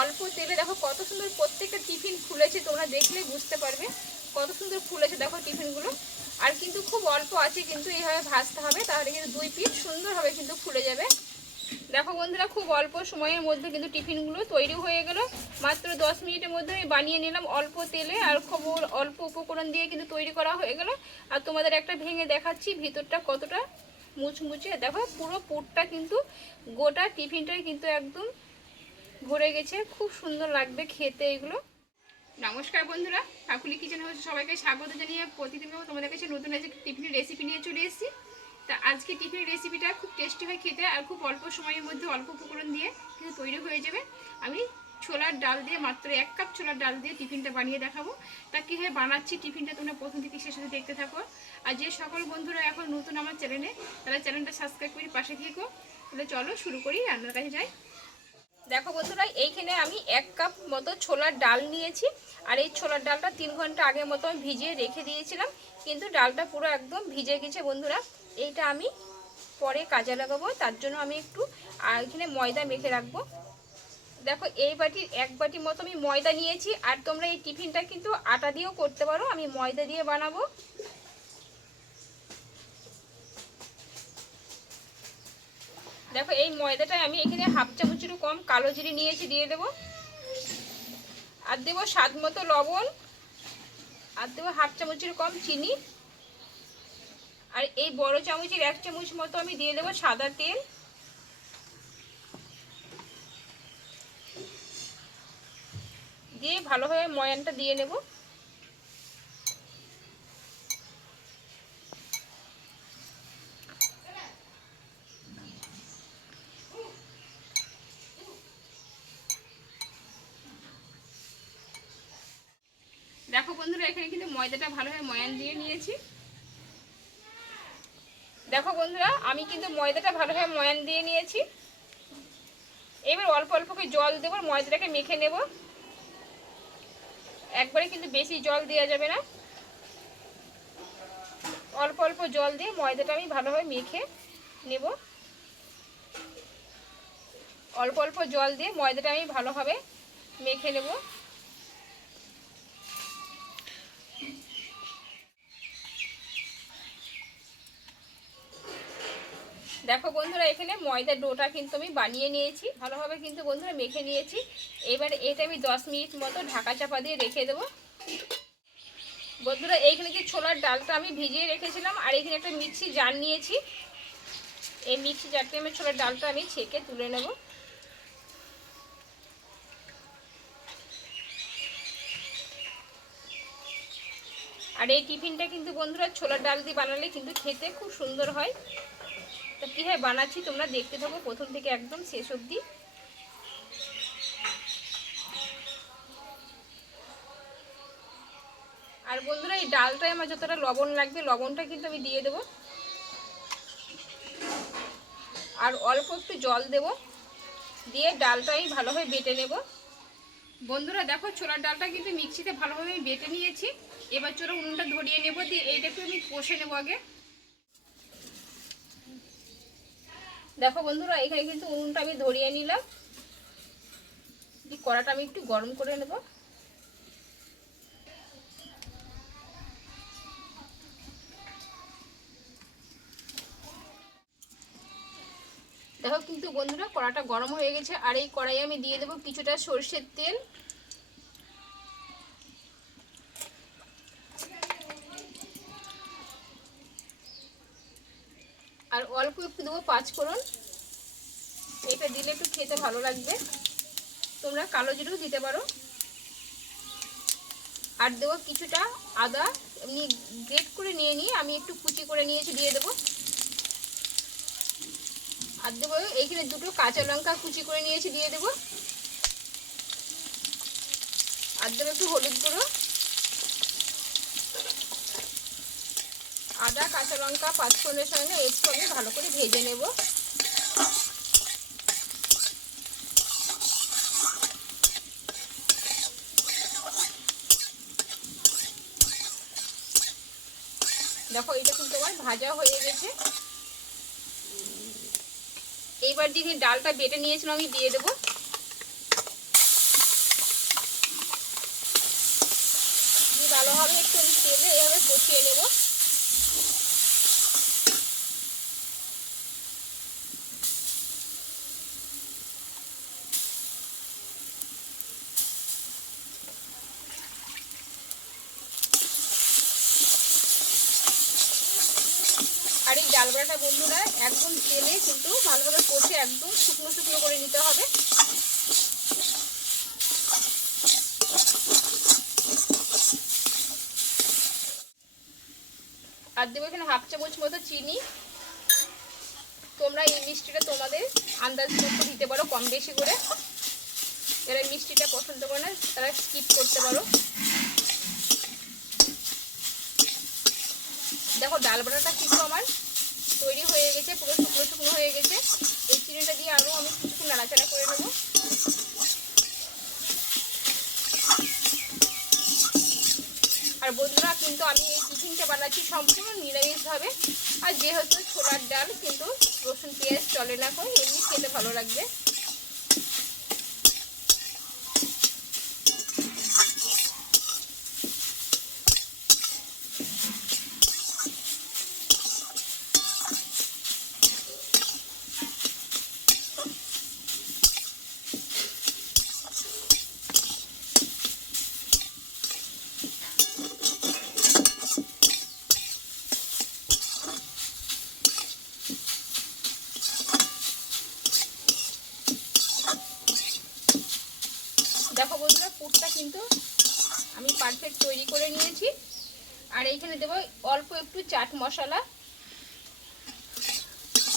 অল্প তেলে দেখো কত সুন্দর প্রত্যেকটা টিফিন ফুলেছে তোমরা দেখলে বুঝতে পারবে কত সুন্দর ফুলেছে দেখো টিফিনগুলো। আর কিন্তু খুব অল্প আছে, কিন্তু এইভাবে ভাজতে হবে, তাহলে কিন্তু দুই পিস সুন্দরভাবে কিন্তু ফুলে যাবে। দেখো বন্ধুরা, খুব অল্প সময়ের মধ্যে কিন্তু টিফিনগুলো তৈরি হয়ে গেল। মাত্র দশ মিনিটের মধ্যে আমি বানিয়ে নিলাম অল্প তেলে আর খুব অল্প উপকরণ দিয়ে কিন্তু তৈরি করা হয়ে গেল। আর তোমাদের একটা ভেঙে দেখাচ্ছি, ভিতরটা কতটা মুচমুচে। দেখো পুরো পুরটা কিন্তু গোটা টিফিনটাই কিন্তু একদম ভরে গেছে, খুব সুন্দর লাগবে খেতে এগুলো। নমস্কার বন্ধুরা কাকুলি কিচেন হাউসে সবাইকে স্বাগত জানিয়ে প্রতিদিন তোমাদের কাছে নতুন আজকে টিফিনের রেসিপি নিয়ে চলে এসেছি। তা আজকে টিফিনের রেসিপিটা খুব টেস্টি হয় খেতে আর খুব অল্প সময়ের মধ্যে অল্প উপকরণ দিয়ে কিন্তু তৈরি হয়ে যাবে। আমি ছোলার ডাল দিয়ে মাত্র এক কাপ ছোলার ডাল দিয়ে টিফিনটা বানিয়ে দেখাবো। তা কীভাবে বানাচ্ছি টিফিনটা তোমরা প্রথম থেকে শেষ সাথে দেখতে থাকো। আর যে সকল বন্ধুরা এখন নতুন আমার চ্যানেলে তারা চ্যানেলটা সাবস্ক্রাইব করে পাশে থেকো তাহলে চলো শুরু করি, রান্নার কাছে যাই। দেখো বন্ধুরা, এইখানে আমি এক কাপ মতো ছোলার ডাল নিয়েছি। আর এই ছোলার ডালটা তিন ঘণ্টা আগের মতো আমি ভিজিয়ে রেখে দিয়েছিলাম। কিন্তু ডালটা পুরো একদম ভিজে গেছে বন্ধুরা। এইটা আমি পরে কাজে লাগাবো, তার জন্য আমি একটু, আর এখানে ময়দা মেখে রাখব। দেখো, এই বাটির এক বাটি মতো আমি ময়দা নিয়েছি। আর তোমরা এই টিফিনটা কিন্তু আটা দিয়েও করতে পারো। আমি ময়দা দিয়ে বানাবো। দেখো, এই ময়দাটা আমি এখানে হাফ চামচেরও কম কালো জিরে নিয়েছি, দিয়ে দেবো। আর দেবো স্বাদ মতো লবণ, আর দেবো হাফ চামচের কম চিনি। আর এই বড় চামচের এক চামচ মতো আমি দিয়ে দেবো সাদা তেল। দিয়ে ভালোভাবে ময়ানটা দিয়ে নেব দেখো বন্ধুরা এখানে কিন্তু ময়দাটা ভালোভাবে ময়ান দিয়ে নিয়েছি। দেখো বন্ধুরা, আমি কিন্তু ময়দাটা ভালোভাবে ময়ান দিয়ে নিয়েছি। এবার অল্প অল্প করে জল দেবো, ময়দাটাকে মেখে নেব। একবারে কিন্তু বেশি জল দেওয়া যাবে না। অল্প অল্প জল দিয়ে ময়দাটা আমি ভালোভাবে মেখে নেব। অল্প অল্প জল দিয়ে ময়দাটা আমি ভালোভাবে মেখে নেব। দেখো বন্ধুরা, এখানে ময়দা ডোটা কিন্তু আমি বানিয়ে নিয়েছি। ভালোভাবে কিন্তু বন্ধুরা মেখে নিয়েছি। এবার এটা আমি দশ মিনিট মতো ঢাকা চাপা দিয়ে রেখে দেবো। বন্ধুরা, এইখানে যে ছোলার ডালটা আমি ভিজিয়ে রেখেছিলাম, আর এখানে একটা মিক্সি জার নিয়েছি। এই মিক্সি জারটা আমি ছোলার ডালটা আমি ছেঁকে তুলে নেব। আর এই টিফিনটা কিন্তু বন্ধুরা ছোলার ডাল দিয়ে বানালে কিন্তু খেতে খুব সুন্দর হয়। তা কীভাবে বানাচ্ছি, তোমরা দেখতে থাকো, প্রথম থেকে একদম শেষ অবধি। আর বন্ধুরা, এই ডালটায় আমার যতটা লবণ লাগবে, লবণটা কিন্তু আমি দিয়ে দেব। আর অল্প একটু জল দেব, দিয়ে ডালটা আমি ভালোভাবে বেটে নেব। বন্ধুরা, দেখো, ছোলার ডালটা কিন্তু মিক্সিতে ভালোভাবে বেটে নিয়েছি। এবার চলো উনুনটা ধরিয়ে নেব, দিয়ে এইটাকে আমি কষে নেব আগে। দেখো বন্ধুরা, এখানে কিন্তু উনুনটা আমি ধরিয়ে নিলাম। কড়াটা আমি একটু গরম করে নেব। দেখো কিন্তু বন্ধুরা, কড়াটা গরম হয়ে গেছে। আর এই কড়াই আমি দিয়ে দেবো কিছুটা সর্ষের তেল আর অল্প একটু দেবো পাঁচফোড়ন এটা দিলে একটু খেতে ভালো লাগবে। তোমরা কালো জিরেও দিতে পারো। আর দেবো কিছুটা আদা। এমনি গ্রেট করে নিয়ে নিয়ে আমি একটু কুচি করে নিয়েছি, দিয়ে দেবো। আর দেবো এইখানে দুটো কাঁচা লঙ্কা কুচি করে নিয়েছি, দিয়ে দেবো। আর দেবো একটু হলুদ গুঁড়ো। আদা, কাঁচা লঙ্কা, পাঁচফোড়নের সঙ্গে একটু আমি ভালো করে ভেজে নেব। দেখো, এটা কিন্তু আমার ভাজা হয়ে গেছে। এইবার যে ডালটা বেটে নিয়েছিল আমি দিয়ে দেবো। ভালোভাবে একটু তেলে এভাবে কষিয়ে নেব। একদম শুকনো শুকনো করে নিতে হবে। আর দেবো এখানে হাফ চামচ মতো চিনি। তোমরা এই মিষ্টিটা তোমাদের আন্দাজ মতো দিতে পারো কম বেশি করে। যারা এই মিষ্টিটা পছন্দ করে না, তারা স্কিপ করতে পারো। দেখো ডাল বাটাটা কিন্তু আমার তৈরি হয়ে গেছে, পুরো শুকনো শুকনো হয়ে গেছে। চিনিটা দিয়ে আরও আমি কিছুক্ষণ নাড়াচাড়া করে নেব। আর বন্ধুরা, কিন্তু আমি এই টিফিনটা বানাচ্ছি সম্পূর্ণ নিরামিষভাবে। আর যেহেতু ছোলার ডাল, কিন্তু রসুন, পেঁয়াজ চলে না করে এমনি খেতে ভালো লাগবে। দেখো বন্ধুরা, পুরটা কিন্তু আমি পারফেক্ট তৈরি করে নিয়েছি। আর এইখানে দেবো অল্প একটু চাট মশলা।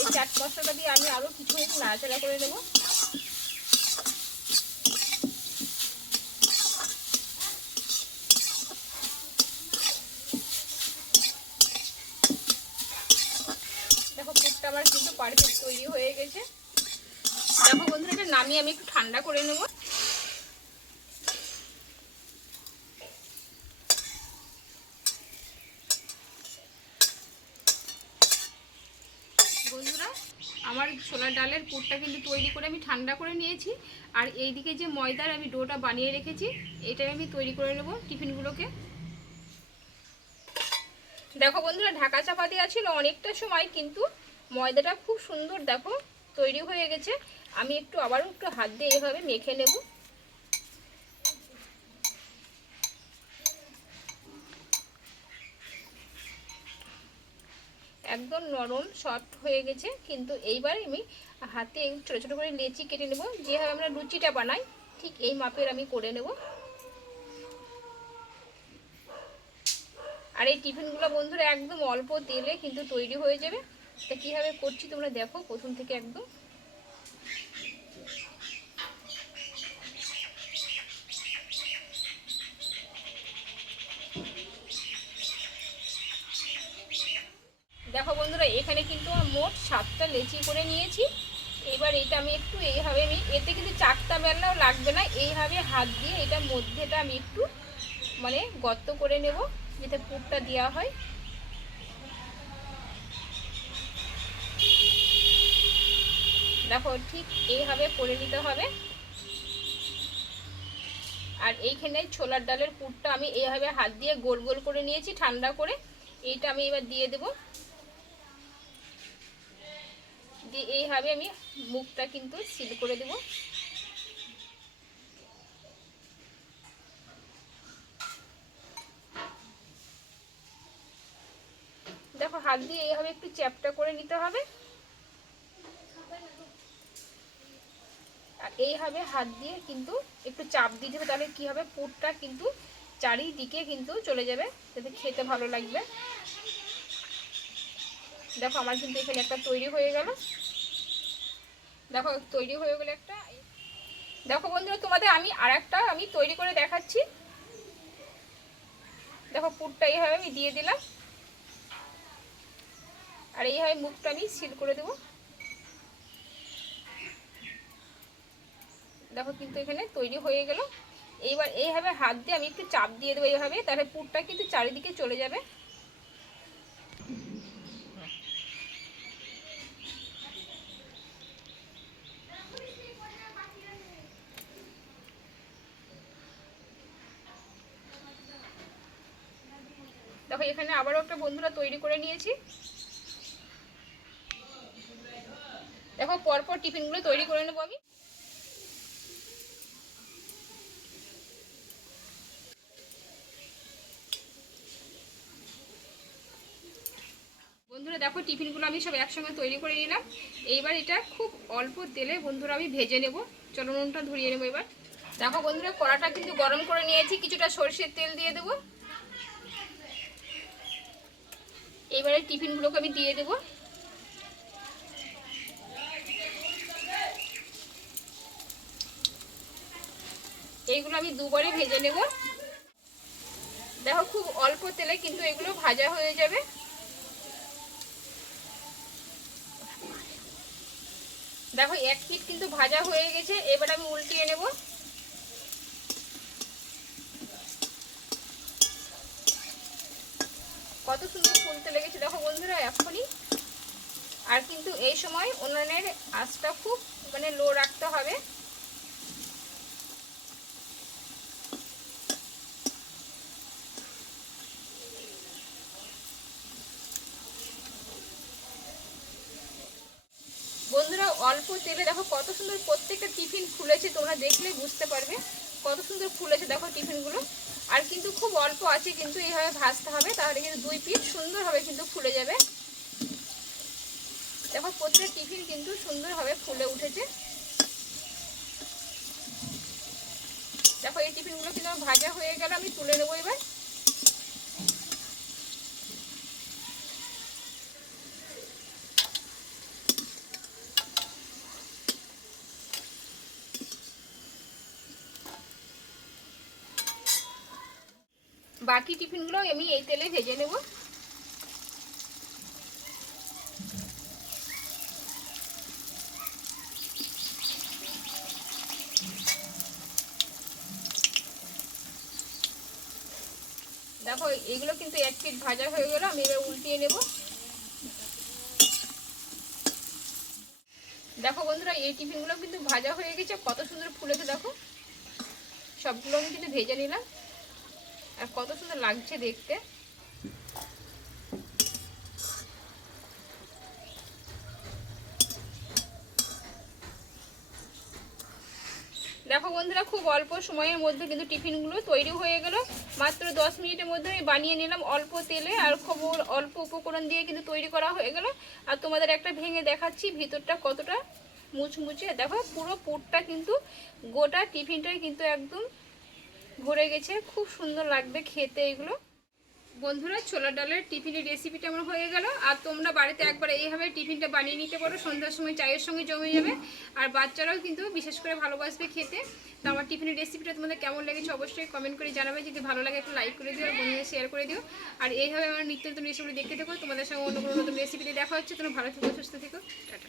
এই চাট মশলাটা দিয়ে আমি আরও কিছু একটু নাড়াচাড়া করে দেবো। দেখো আমার কিন্তু পারফেক্ট তৈরি হয়ে গেছে। দেখো বন্ধুরা, এটা নামিয়ে আমি একটু ঠান্ডা করে নেব বন্ধুরা আমার ছোলার ডালের পুরটা কিন্তু তৈরি করে আমি ঠান্ডা করে নিয়েছি। আর এইদিকে যে ময়দার আমি ডোটা বানিয়ে রেখেছি, এটাই আমি তৈরি করে নেব টিফিনগুলোকে। দেখো বন্ধুরা, ঢাকা চাপা দেওয়া ছিল অনেকটা সময়, কিন্তু ময়দাটা খুব সুন্দর দেখো, তৈরি হয়ে গেছে। আমি একটু আবারও একটু হাত দিয়ে এভাবে মেখে নেব। একদম নরম সফট হয়ে গেছে। কিন্তু এইবার আমি হাতে ছোটো ছোটো করে লেচি কেটে নেব। যেভাবে আমরা লুচিটা বানাই, ঠিক এই মাপের আমি করে নেব। আর এই টিফিনগুলো বন্ধুরা একদম অল্প তেলে কিন্তু তৈরি হয়ে যাবে। তা কীভাবে করছি তোমরা দেখো প্রথম থেকে একদম। দেখো বন্ধুরা, এখানে কিন্তু মোট সাতটা লেচি করে নিয়েছি। এবার এটা আমি একটু এইভাবে আমি, এতে কিন্তু চারটা বেলাও লাগবে না, এইভাবে হাত দিয়ে এটা মধ্যেটা আমি একটু মানে গর্ত করে নেব, যাতে পুরটা দেওয়া হয়। দেখো, ঠিক এইভাবে করে নিতে হবে। আর এইখানে ছোলার ডালের পুরটা আমি এইভাবে হাত দিয়ে গোল গোল করে নিয়েছি, ঠান্ডা করে। এইটা আমি এবার দিয়ে দেবো। দিয়ে এইভাবে আমি মুখটা কিন্তু সিল করে দেব। দেখো, হাত দিয়ে এইভাবে একটু চ্যাপটা করে নিতে হবে। আর এইভাবে হাত দিয়ে কিন্তু একটু চাপ দিতে হবে তাহলে কী হবে? পুরটা কিন্তু চারিদিকে কিন্তু চলে যাবে, যাতে খেতে ভালো লাগবে। দেখো, আমার কিন্তু এখানে একটা তৈরি হয়ে গেল। দেখো, তৈরি হয়ে গেলে একটা। দেখো বন্ধুরা, তোমাদের আমি আর একটা আমি তৈরি করে দেখাচ্ছি। দেখো, পুরটা এইভাবে আমি দিয়ে দিলাম। আর এইভাবে মুখটা আমি সিল করে দেব। দেখো, কিন্তু এখানে তৈরি হয়ে গেল। এইবার এইভাবে হাত দিয়ে আমি একটু চাপ দিয়ে দেবো এইভাবে, তাহলে পুরটা কিন্তু চারিদিকে চলে যাবে। দেখো, এখানে আবারও একটা বন্ধুরা তৈরি করে নিয়েছি। দেখো, পরপর টিফিনগুলো তৈরি করে নেব আমি। বন্ধুরা, দেখো, টিফিনগুলো আমি সব একসঙ্গে তৈরি করে নিলাম। এইবার এটা খুব অল্প তেলে বন্ধুরা, আমি ভেজে নেব। চলো, নুনটা ধরিয়ে নেব এবার। দেখো, বন্ধুরা, কড়াটা কিন্তু গরম করে নিয়েছি। কিছুটা সর্ষের তেল দিয়ে দেবো। এবারে টিফিনগুলোকে আমি দিয়ে দেবো। এইগুলো আমি দুবারে ভেজে নেব। দেখো খুব অল্প তেলে কিন্তু এগুলো ভাজা হয়ে যাবে। দেখো এক পিট কিন্তু ভাজা হয়ে গেছে, এবার আমি উল্টিয়ে নেব। কত সুন্দর ফুলতে লেগেছে, দেখো বন্ধুরা এখনই আর কিন্তু এই সময় উনুনের আঁচটা খুব মানে লো রাখতে হবে। বন্ধুরা, অল্প তেলে দেখো কত সুন্দর প্রত্যেকটা টিফিন ফুলেছে তোমরা দেখলে বুঝতে পারবে। কত সুন্দর ফুলেছে দেখো টিফিনগুলো। আর কিন্তু খুব অল্প আছে, কিন্তু এইভাবে ভাজতে হবে, তাহলে কিন্তু দুই পিস সুন্দরভাবে কিন্তু ফুলে যাবে। দেখো, প্রত্যেক টিফিন কিন্তু সুন্দরভাবে ফুলে উঠেছে। দেখো, এই টিফিনগুলো কিন্তু ভাজা হয়ে গেল, আমি তুলে নেব এবার। বাকি টিফিনগুলো আমি এই তেলে ভেজে নেব। দেখো এগুলো কিন্তু এক পিট ভাজা হয়ে গেল, আমি এবার উল্টিয়ে নেব। দেখো বন্ধুরা, এই টিফিনগুলো কিন্তু ভাজা হয়ে গেছে, কত সুন্দর ফুলেছে, দেখো। সবগুলো আমি কিন্তু ভেজে নিলাম। আর কত সুন্দর লাগছে দেখতে। দেখো বন্ধুরা, খুব অল্প সময়ের মধ্যে কিন্তু টিফিনগুলো তৈরি হয়ে গেল। মাত্র দশ মিনিটের মধ্যে আমি বানিয়ে নিলাম অল্প তেলে আর খুব অল্প উপকরণ দিয়ে কিন্তু তৈরি করা হয়ে গেল। আর তোমাদের একটা ভেঙে দেখাচ্ছি, ভিতরটা কতটা মুচমুচে। দেখো পুরো পুরটা কিন্তু গোটা টিফিনটাই কিন্তু একদম ভরে গেছে, খুব সুন্দর লাগবে খেতে এগুলো। বন্ধুরা ছোলার ডালের টিফিনের রেসিপিটা আমার হয়ে গেল। আর তোমরা বাড়িতে একবার এইভাবে টিফিনটা বানিয়ে নিতে পারো, সন্ধ্যার সময় চায়ের সঙ্গে জমে যাবে। আর বাচ্চারাও কিন্তু বিশেষ করে ভালোবাসবে খেতে। তো আমার টিফিনের রেসিপিটা তোমাদের কেমন লেগেছে অবশ্যই কমেন্ট করে জানাবে। যদি ভালো লাগে একটু লাইক করে দিও আর বন্ধুদের শেয়ার করে দিও। আর এইভাবে আমার নিত্য নতুন রেসিপি দেখতে থাকো। তোমাদের সঙ্গে অন্য কোনো নতুন রেসিপিতে দেখা হচ্ছে। তোমরা ভালো থেকো, সুস্থ থেকো। টাটা।